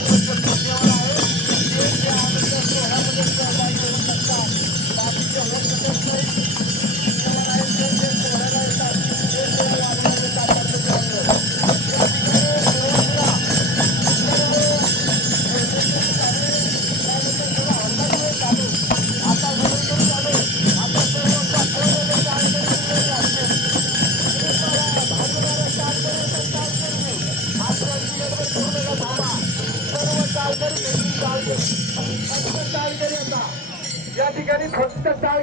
Thank you. या ठिकाणी फक्त चाल